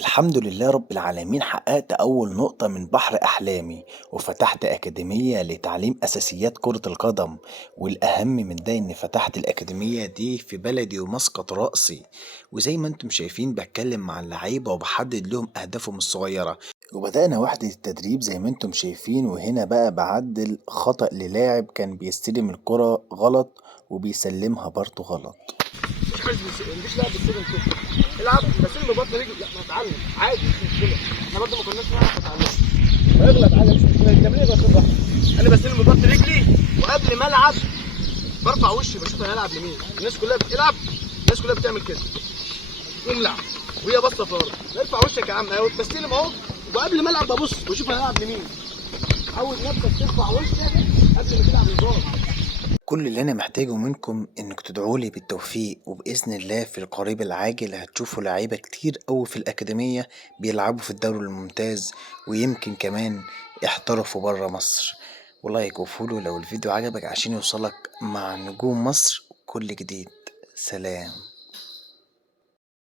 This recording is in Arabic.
الحمد لله رب العالمين، حققت أول نقطة من بحر أحلامي وفتحت أكاديمية لتعليم أساسيات كرة القدم. والأهم من ده إن فتحت الأكاديمية دي في بلدي ومسقط رأسي. وزي ما انتم شايفين بتكلم مع اللعيبة وبحدد لهم أهدافهم الصغيرة. وبدأنا وحدة التدريب زي ما انتم شايفين، وهنا بقى بعدل خطأ للاعب كان بيستلم الكرة غلط وبيسلمها برضه غلط. مفيش لاعب بيستلم كده. العب بس ببطن رجلي، لا ما اتعلم عادي مش مشكله. احنا برضه ما كناش نعرف نتعلم. اغلط عادي مش مشكله، التمرين يبقى كل واحد. انا بستلم ببطن رجلي وقبل ما العب برفع وشي بشوف انا هلعب لمين. الناس كلها بتلعب، الناس كلها بتعمل كده. نلعب وهي باصه في الارض، ارفع وشك يا عم اهو بستلم اهو، وقبل ما العب ببص واشوف انا هلعب لمين. عود نفسك ترفع وشك قبل ما تلعب الباص. كل اللي أنا محتاجه منكم إنك تدعولي بالتوفيق، وبإذن الله في القريب العاجل هتشوفوا لعيبة كتير أوي في الأكاديمية بيلعبوا في الدوري الممتاز، ويمكن كمان احترفوا برا مصر. ولايك وفولو لو الفيديو عجبك عشان يوصلك مع نجوم مصر كل جديد. سلام.